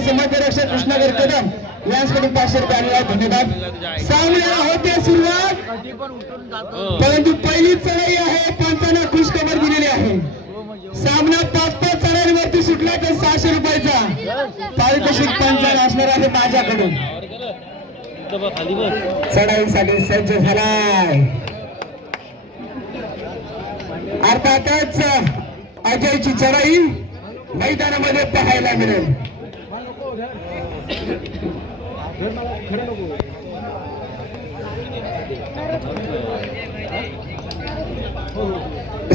तसेच मध्यरक्षक कृष्णगर कदम यांच्याकडून 500 रुपये आलेला आहे. धन्यवाद. सामन्याला होते सुरुवात, परंतु पहिली चढाई आहे. पंचांना खुश खबर दिलेली आहे. सामना 5-5 चढाईवरती सुटला तर 600 रुपयाचा पारितोषिक पंचांना असणार आहे माझ्याकडून. चढाईसाठी सज्ज झालाय. अर्थातच अजयची चढाई मैदानामध्ये पाहायला मिळेल.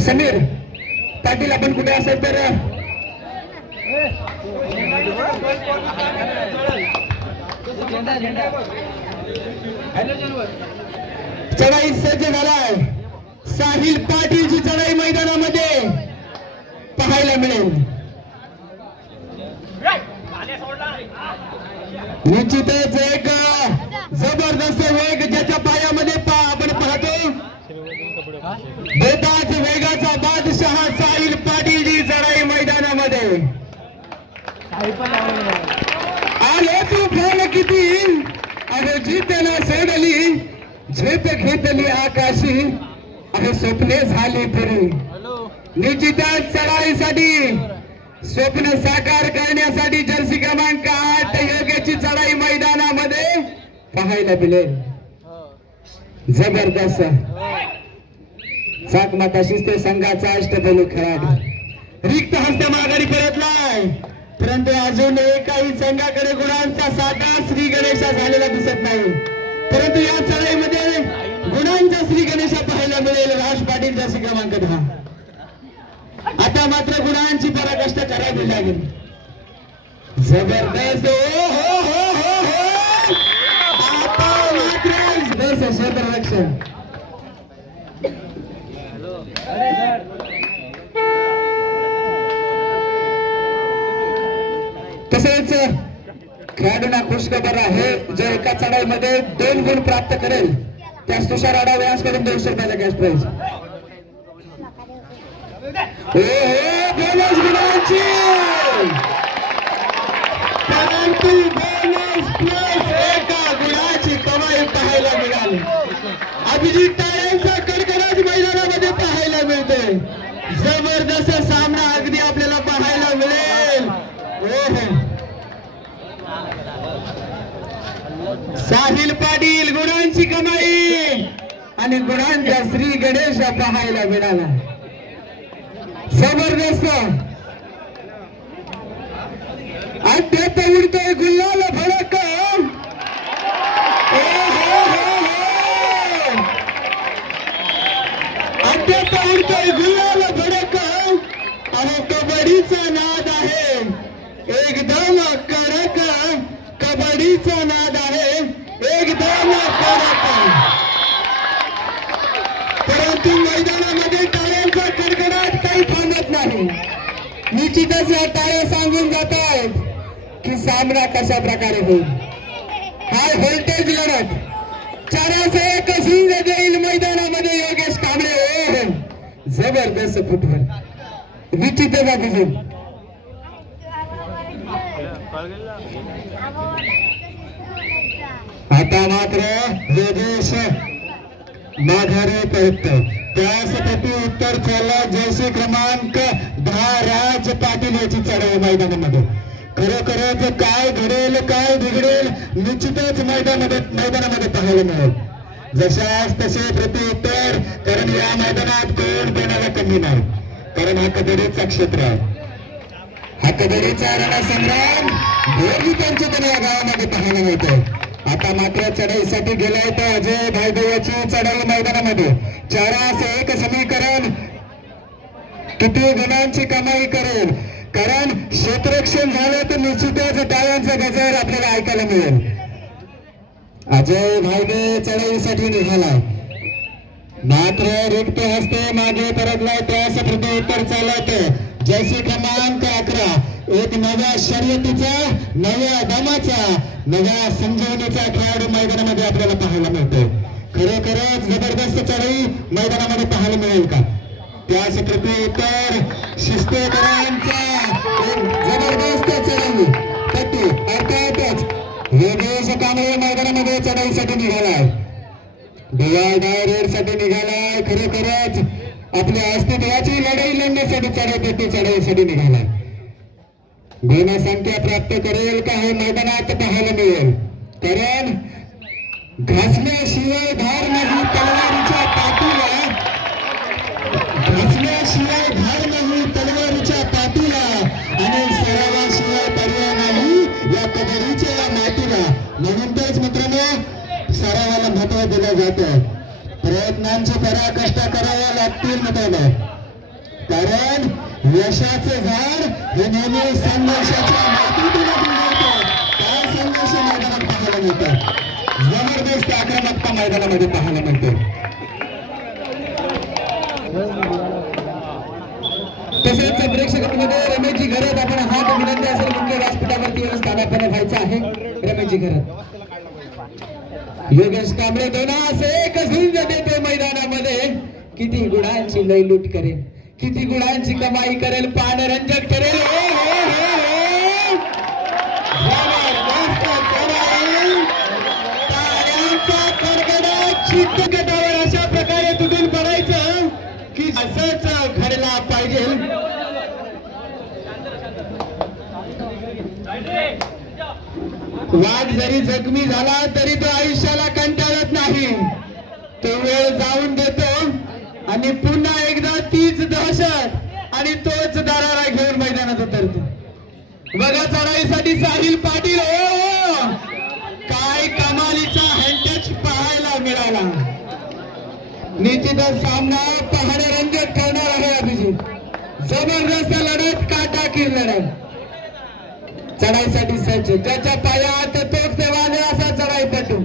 समीर पाटील आपण कुठे असेल तर चढाई सज्ज झालाय. साहिल पाटीलची चढाई मैदानामध्ये पाहायला मिळेल. निश्चितच एक जबरदस्त वेग ज्याच्या पायामध्ये आपण पाहतो. बेताज वेगाचा बादशाह साहिल पाटीलची चढाई मैदानामध्ये आले. तुफान किती अरे जितेला सोडली, झेप घेतली आकाशी, अरे स्वप्ने झाली तरी. निश्चितच चढाईसाठी स्वप्न साकार करण्यासाठी जर्सी क्रमांक 8 योग्याची चढाई मैदानामध्ये पाहायला मिळेल. जबरदस्त चाकमाता शिस्ते संघाचा अष्टपैलू खेळाडू रिक्त हस्ते माघारी परतलाय, परंतु अजून एकाही संघाकडे गुणांचा साठा श्री गणेशा झालेला दिसत नाही. परंतु या चढाईमध्ये गुणांचा श्री गणेशा पाहायला मिळेल. राज पाटील जर्सी क्रमांक 10. आता मात्र गुणांची पराकाष्ठा करावी लागेल. जबरदस्त. हो हो हो हो हो. आता मात्र क्षेत्ररक्षण तसेच खेळाडूंना खुशखबर आहे. जो एका चढाईमध्ये 2 गुण प्राप्त करेल त्यास तुषार आढावे यांच्याकडून 200 रुपयाचा कॅश प्राइज. बोनस गुणांची, परंतु बोनस प्लस एका गुणाची कमाई पाहायला मिळाली. अभिजित टाळ्यांचा कडकडाट मैदानामध्ये पाहायला मिळते. जबरदस्त सामना अगदी आपल्याला पाहायला मिळेल. साहिल पाटील गुणांची कमाई आणि गुणांचा श्री गणेश पाहायला मिळाला. जबरदस्त. अद्याप उडतोय गुलाल फडक. अद्याप उडतोय गुलाल फडक. अहो कबड्डीचा नाद आहे एकदम कडक. कबड्डीचा नाद आहे एकदम कडक. परंतु मैदानामध्ये टाळ्यांचा कडकडाट काही थांबत नाही. निश्चितच या टाळ्या सांगून जात आहेत की सामना कशा प्रकारे होईल. हाय व्होल्टेज लढत 4-1 झुंज देईल मैदानामध्ये योगेश कांबळे. जबरदस्त फुटबॉल निश्चितच अभिजित. आता मात्र योगेश माघारी परत. त्यासाठी उत्तर चालला जर्सी क्रमांक 10 राज पाटील याची चढाई मैदानामध्ये. खरोखरच काय घडेल काय बिघडेल निश्चितच मैदानामध्ये पाहायला मिळेल. जशास तसे प्रत्युत्तर. कारण या मैदानात कोण कोणाला कमी नाही. कारण हा कबड्डीचा क्षेत्र आहे. हा कबड्डीचा रणसंग्राम दोन्ही त्यांच्या या गावामध्ये पाहायला मिळतोय. आता मात्र चढाईसाठी गेलाय तर अजय भाईदेवाची चढाई मैदानामध्ये 4-1 समीकरण किती गुणांची कमाई करेल. कारण क्षेत्ररक्षण झालं तर निश्चितच टाळ्यांचा गजर आपल्याला ऐकायला मिळेल. अजय भाईदे चढाईसाठी निघालाय, मात्र रिक्त हस्ते मागे परतलाय. त्यास प्रत्युत्तर चालत जर्सी क्रमांक 11 एक नव्या शर्यतीचा, नव्या दमाचा, नव्या संजीवनीचा खेळाडू मैदानामध्ये आपल्याला पाहायला मिळतोय. खरोखरच जबरदस्त चढाई मैदानामध्ये पाहायला मिळेल का? त्यास प्रत्युत्तर शिस्तेकरांचा जबरदस्त चढाई. योगेश कांबळे मैदानामध्ये चढाईसाठी निघालाय, डिवायडर साठी निघालाय. खरोखरच आपल्या अस्तित्वाची लढाई लढण्यासाठी चढाईसाठी निघालाय. गुणसंख्या प्राप्त करेल का हे मैदानात पाहायला मिळेल, कारण घासल्याशिवाय धार नाही तलवारीच्या पाठीला, घासल्याशिवाय धार नाही तलवारीच्या पाठीला आणि सरावाशिवाय पर्याय नाही या कबड्डीच्या या मातीला. म्हणून तरच मित्रांनो सरावाला महत्व दिलं जातं. प्रयत्नांची पराकष्ट कराव्या लागतील मित्रांनो, कारण यशाचं झाड हे नेहमी संघर्षाच्या मातीतूनच उगवतं. काय संघर्ष मैदानात पाहायला मिळतं, जबरदस्त आक्रमकता मैदानामध्ये पाहायला मिळते. तसेच प्रेक्षकांमध्ये रमेशजी घरत आपण हात विनंती असेल मुख्य व्यासपीठावरती येऊन स्थानापन्न व्हायचं आहे. रमेशजी घरत. योगेश कांबळे दोनास एक झुंज देते मैदानामध्ये, किती गुणांची लयलूट करेल, किती गुणांची कमाई करेल, पानरंजक करेल. गटावर अशा प्रकारे तुटून पडायचं की असंच घडला पाहिजे. वाघ जरी जखमी झाला तरी तो आयुष्याला कंटाळत नाही, तो वेळ जाऊन देतो आणि पुन्हा एकदा तीच दहशत आणि तोच दरारा घेऊन मैदानात उतरतो. बघा चढाईसाठी साहिल पाटील, काय कमालीचा हँडटच पाहायला मिळाला. निश्चितच सामना पाहण्यारंजक ठरणार आहे. अभिजित जबरदस्त लढत, काटाकीर लढत. चढाईसाठी सज्ज, त्याच्या पायात तोच देवाने असा चढाईपटू.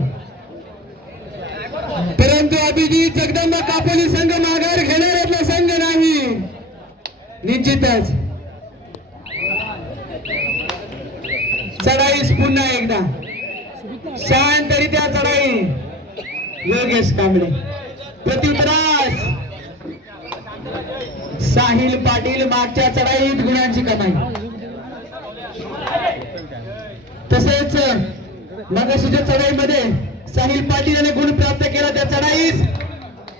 परंतु अभिजित जगदंबा कापोली संघ माघार घेणाऱ्यातला संघ नाही. निश्चितच चढाईस पुन्हा एकदा शांतरित्या चढाई. योगेश कांबळे प्रत्युत्तरास साहिल पाटील. मागच्या चढाईत गुणांची कमाई. तसेच मगाशीच्या चढाईमध्ये साहिल पाटील याने गुण प्राप्त केला. त्या चढाईस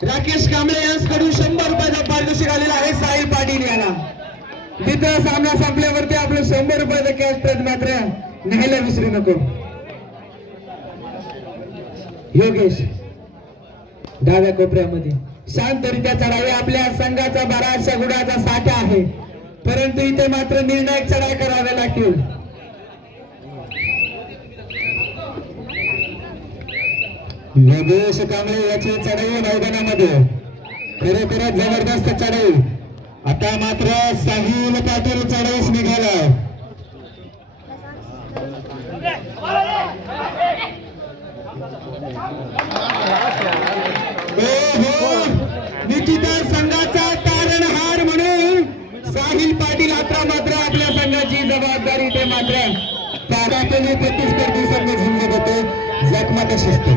राकेश कांबळे यांच्याकडून 100 रुपयाचा पारितोषिक आलेला आहे साहिल पाटील याला. तिथं सामना संपल्यावरती आपलं 100 रुपयाचा कॅश प्राइज मात्र न्यायला विसरू नको. योगेश डाव्या कोपऱ्यामध्ये शांतरित्या चढाई. आपल्या संघाचा 1200 गुणाचा साठा आहे, परंतु इथे मात्र निर्णायक चढाई कराव्या लागतील. योगेश कांबळे याची चढाई मैदानामध्ये खरोखरच जबरदस्त चढाई. आता मात्र साहिल पाटील चढाईस निघाला. निश्चितच संघाचा तारणहार म्हणून साहिल पाटील आता मात्र आपल्या संघाची जबाबदारी ते मात्र पारापणे प्रतिस्पर्धी संघ झुंजत होते. जखमात शिस्त.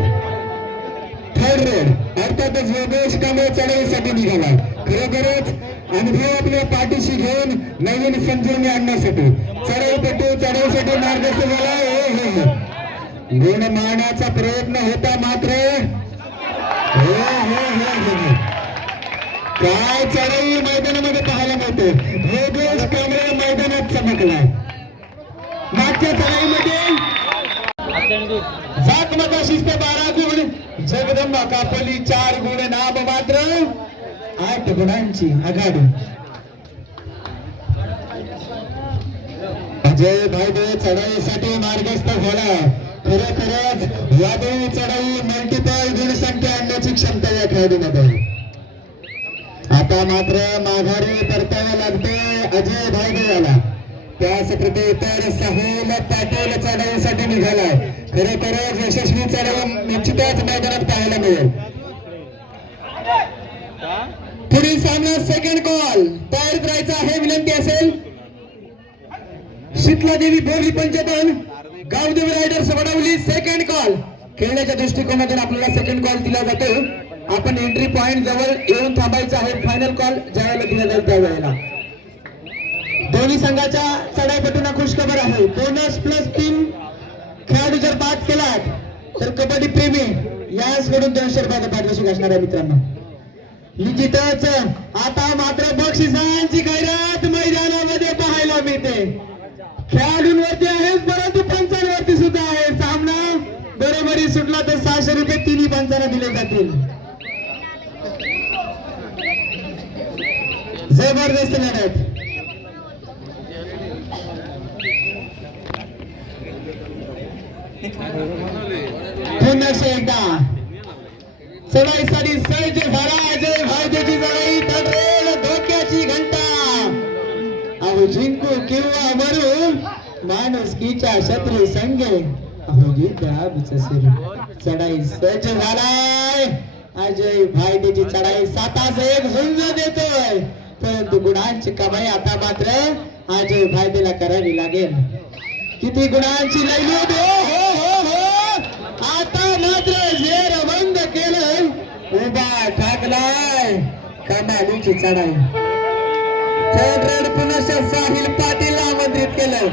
थर्ड रेड अर्थातच योगेश कांबळे चढाईसाठी निघाला. खरोखरच अनुभव आपल्या पाठीशी घेऊन नवीन संजीवनी आणण्यासाठी चढाईपटू चढाईसाठी मार्गस्थ झाला. गुण मारण्याचा प्रयत्न होता मात्र काय चढाई मैदानामध्ये पाहायला मिळते. योगेश कांबळे मैदानात चमकलाय. मागच्या चढाईमध्ये जखमात शिस्त 12 गुण, जगदंबा कापोली 4 गुण, नाम मात्र 8 गुणांची आघाडी. अजय भाईदे चढाईसाठी मार्गस्थ झाला. खरोखरच यावेळी चढाई मल्टिपल गुणसंख्या आणण्याची क्षमता या खेळाडूमध्ये. आता मात्र माघारी परतावा लागते अजय भाईदे याला. त्याच प्रत्युत्तर साहिल पाटील चढाईसाठी निघालाय. खरोखरच यशस्वी चढाई निश्चितच मैदानात पाहायला मिळेल. पुढील सामना सेकंड कॉल तयार करायचा आहे. विनंती असेल Sheetla Devi Borli Panchatan Gavdevi riders Vadavali. Second call खेळण्याच्या दृष्टिकोनातून आपल्याला सेकंड कॉल दिला जातो. आपण एंट्री पॉइंट जवळ येऊन थांबायचं आहे. फायनल कॉल ज्यावेळेला दिला जाईल त्यावेळेला. दोन्ही संघाच्या चढाईपटूंना खुशखबर आहे. बोनस +3 खेळाडू जर बाद तर कबड्डी प्रेमी याचकडून 200 रुपयाचं पारितोषिक असणार आहे मित्रांनो. निश्चितच आता मात्र बक्षिसांची खैरात मैदानामध्ये पाहायला मिळते. खेळाडूंवरती आहे परंतु पंचांवरती सुद्धा आहे. सामना बरोबरी सुटला तर 600 रुपये तिन्ही पंचांना दिले जातील. जबरदस्त लढत. पुन्हा एकदा चढाईसाठी सज्ज झाला अजय भाऊची चढाई. ठरेल धोक्याची घंटा. अहो जिंकू किंवा मरू माणुसकीच्या शत्रू संगे. अहो चढाई सज्ज झालाय अजय भाईची चढाई. 7-1 झुंज देतोय परंतु गुणांची कमाई आता मात्र अजय भाईला करावी लागेल. किती गुणांची लैलूट. हो हो हो आता मात्र जेर बंद केलं. उभा ठाकलाय कमालीची चढाई. थर्ड रेड पुन्हा साहिल पाटील आमंत्रित केलं.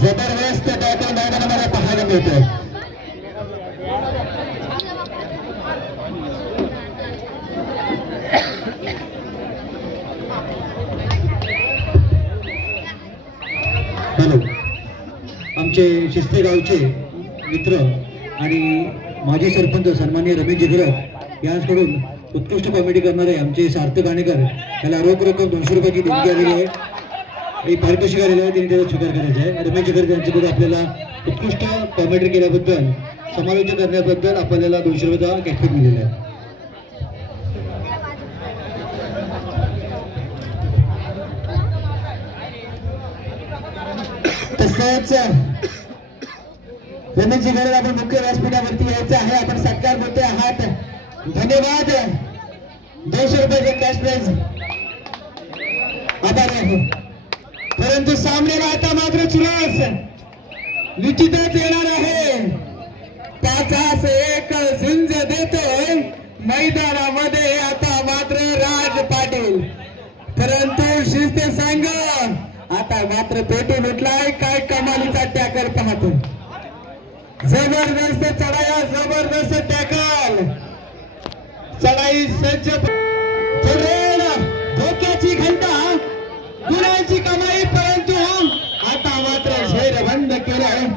जबरदस्त बॅटिंग मैदानामध्ये पाहायला मिळतोय. हॅलो, आमचे शिस्ते गावचे मित्र आणि माजी सरपंच सन्माननीय रमेश जिगरत यांच्याकडून उत्कृष्ट कॉमेडी करणारे आमचे सार्थक आणेकर याला रोख रक्कम 200 रुपयाची देणगी आलेली आहे. एक पारितोषिक आलेलं आहे, त्यांनी त्याचा स्वीकार करायचा आहे. रमेश जिगरत यांच्याकडून आपल्याला उत्कृष्ट कॉमेडी केल्याबद्दल समालोचन करण्याबद्दल आपल्याला 200 रुपयाचा कॅशबॅक मिळालेला आहे. तसंच रमेश जिगरत आपण मुख्य व्यासपीठावरती यायचं आहे. आपण सत्कार करतोय आहात. धन्यवाद. 200 रुपयाचे कॅश प्राइज आभारी आहे. परंतु सामन्याला आता मात्र चुरास निश्चितच येणार आहे. 5-1 झुंज देतोय मैदानामध्ये आता मात्र राज पाटील. परंतु शिस्त संघ आता मात्र पेटून उठलाय. काय कमालीचा टॅकल पाहतो. जबरदस्त चढाया, जबरदस्त टॅकल. चढाई सज्ज. धोक्याची घंटा, गुणांची कमाई. परंतु आता मात्र झेर बंद केलं.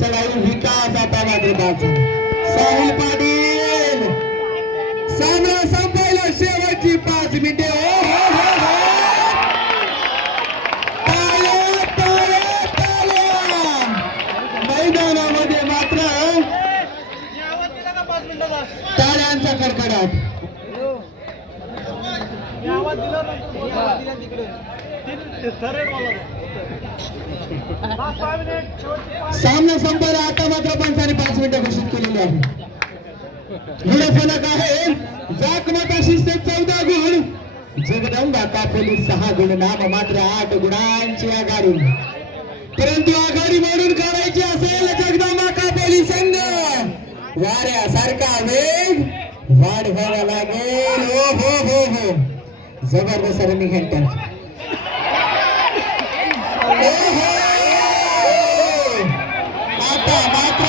चढाई विकास आता मात्र बाजू. साहिल पाटील सामना संपवला. शेवटची 5 मिनिटे. मैदानामध्ये मात्र टाळ्यांचा कडकडाट. सामना संपला. आता मात्र पंचांनी 5 मिनिटं घोषित केलेली आहे. फलक आहे. जाकमता शिस्त 14 गुण. जगदंबा कापोली 6 गुण. नाम मात्र 8 गुणांची आघाडी. परंतु आघाडी मोडून काढायची असेल जगदंबा कापोली संघ वाऱ्यासारखा वेग वाढवावा लागेल. हो हो हो हो जबरदस्त रनिंग हँटर. आता मात्र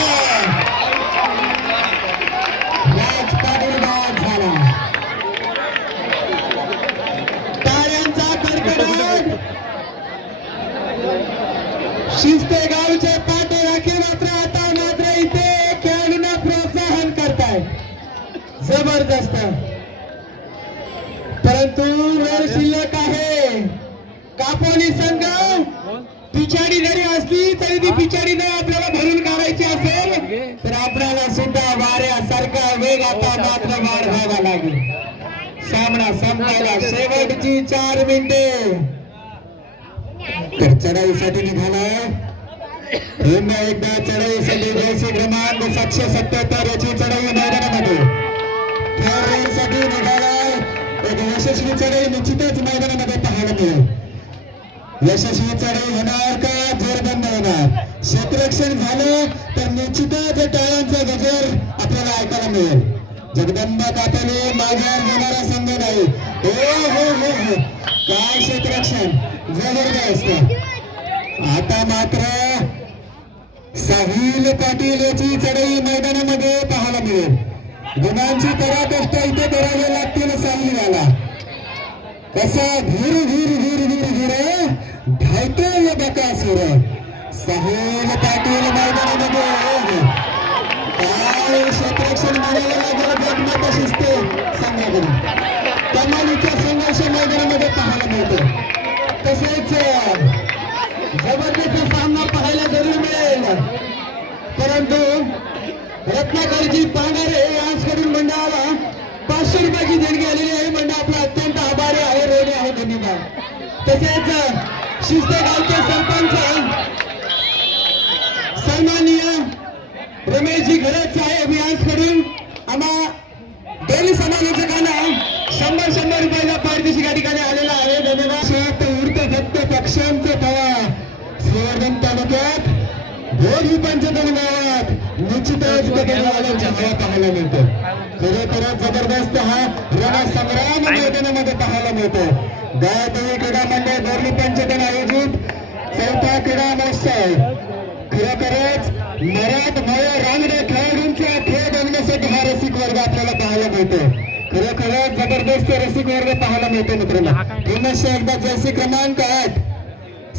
राज पाटील बाद झाला. टाळ्यांचा कडकडाट. शिस्ते गावचे पाटे राखे मात्र आता मात्र इथे खेळाडूंना प्रोत्साहन करताय. जबरदस्त. परंतु वेळ शिल्लक आहे. कापोली संघ पिछाडी जरी असली तरी ती पिछाडी जर आपल्याला भरून काढायची असेल तर आपल्याला सुद्धा वाऱ्यासारखा वेग आता मात्र वाढवावा लागेल. सामना संपायला शेवटची 4 मिनिटे. तर चढाईसाठी निघालाय. पुन्हा एकदा चढाईसाठी जैसे क्रमांक 777 याची चढाई मैदानामध्ये साठी निघालाय. एक यशस्वी चढाई निश्चितच मैदानामध्ये पाहायला मिळेल. यशस्वी चढाई होणार का जोरबंद होणार? क्षेत्ररक्षण झालं तर निश्चितच टाळ्यांचा गजर आपल्याला ऐकायला मिळेल. जगदंबा कातले माघार घेणारा संघ नाही. हो काय क्षेत्ररक्षण जबरदस्त. आता मात्र साहिल पाटील याची चढाई मैदानामध्ये पाहायला मिळेल. गुणांची पराकष्ट इथे करावे लागतील साहिलला. कसा धीर धीर धीर धीर धीर धावतोय बकासूर. साहिल पाटील मैदानामध्ये काय क्षेत्ररक्षण म्हणावं लागेल. जगन्नाथ शिस्ते संघाकडून कमालीचा संघर्ष मैदानामध्ये पाहायला मिळतो. तसेच जबरदस्त सामना पाहायला जरूर मिळेल. परंतु रत्नाकरजी पांढरे याचकडून मंडळाला 500 रुपयाची देणगी आलेली आहे. मंडळ आपला अत्यंत आभारी आहे. रोडे आहे. धन्यवाद. तसेच शिस्ते गावचे सरपंच सन्माननीय रमेशजी घरत साहेब यांच्याकडून आम्हा डेली समालोचकांना 100 रुपयाचा पारितोषिक या ठिकाणी आलेला आहे. धन्यवाद. उडत फक्त पक्ष्यांचं तवा श्रीवर्धन तालुक्यात भोरी पंचगण गावात निश्चितच गगनवाल्यांची हवा पाहायला मिळतो. खरोखरच जबरदस्त हा रणसंग्राम मैदानामध्ये पाहायला मिळतो. गावदेवी क्रीडा मंडळ बोरली पंचगण आयोजित 4था क्रीडा महोत्सव खरोखरच मराठमोळ्या रांगड्या खेळाडूंचा खेळ बघण्यासाठी हा रसिक वर्ग आपल्याला पाहायला मिळतो. खरोखरच जबरदस्त रसिक वर्ग पाहायला मिळतो. मित्रांनो पुनश्च एकदा जर्सी क्रमांक 8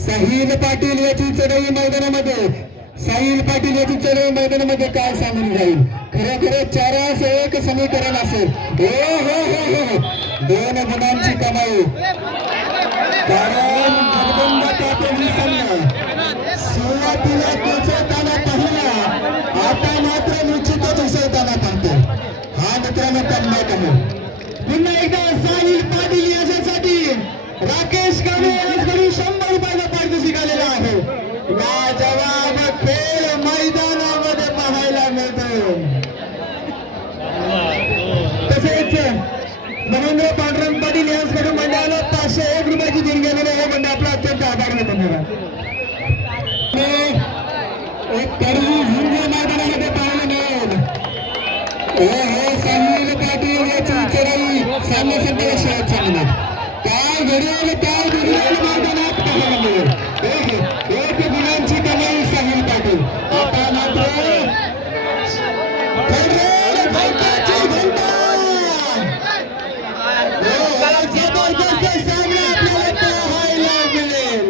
साहिल पाटील याची चढाई मैदानामध्ये. साहिल पाटील याची चढाई मैदानामध्ये काय सांगून जाईल. खरोखरच 4-1 समीकरण असेल. हो 2 गुणांची कमाई. कारण जगदंबा कातले संघ सुरुवातीला कोसळताना पाहिला. आता मात्र निश्चितच उसळताना पाहतो. हा मित्रांनो कमबॅक आहे. पुन्हा एकदा साहिल पाटील याच्यासाठी राकेश काळे याचकडून 100 रुपयाचा पारितोषिक आलेला आहे. लाजवाब खेळ मैदानामध्ये पाहायला मिळतो. तसेच महेंद्र पांडुरंग पाटील यांच्याकडून मंडळाला 501 रुपयाची देणगी आलेली आहे. मंडळ आपला अत्यंत आभार. धन्यवाद. एक कडवी झुंज मैदानामध्ये पाहायला मिळेल. साहिल पाटील याची चढाई सामन्यासाठी शेवटच्या मिनिट काय घडेल काय बिघडेल मैदानात पाहायला मिळेल. 1 गुणांची कमाई साहिल पाटील. आता मात्र जबरदस्त सामना आपल्याला पाहायला मिळेल.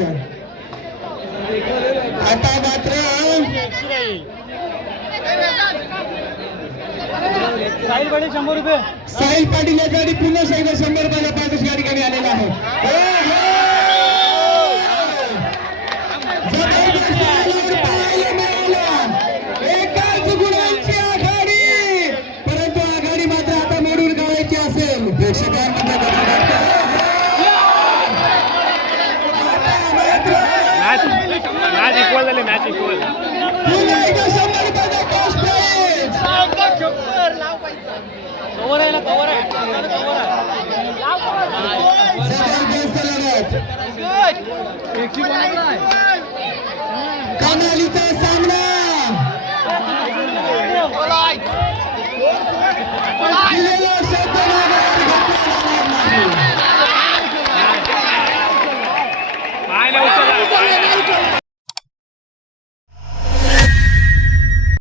आता मात्र साहिल पाटील 100 रुपये. साहिल पाटील या गाडी पुन्हा 100 रुपयाला पारितोषिक या ठिकाणी आलेला आहे. एकाच गुणांची आघाडी. परंतु आघाडी मात्र आता मोडून काढायची असेल. प्रेक्षकांमध्ये मॅच इक्वल झाली. Match equal. पुन्हा एकदा 100 रुपयाचा कॅश प्राइज. कवर आहे ना. कवर आहे. जबरदस्त लढत. कमालीचा सामना. दिलेला शब्द पाय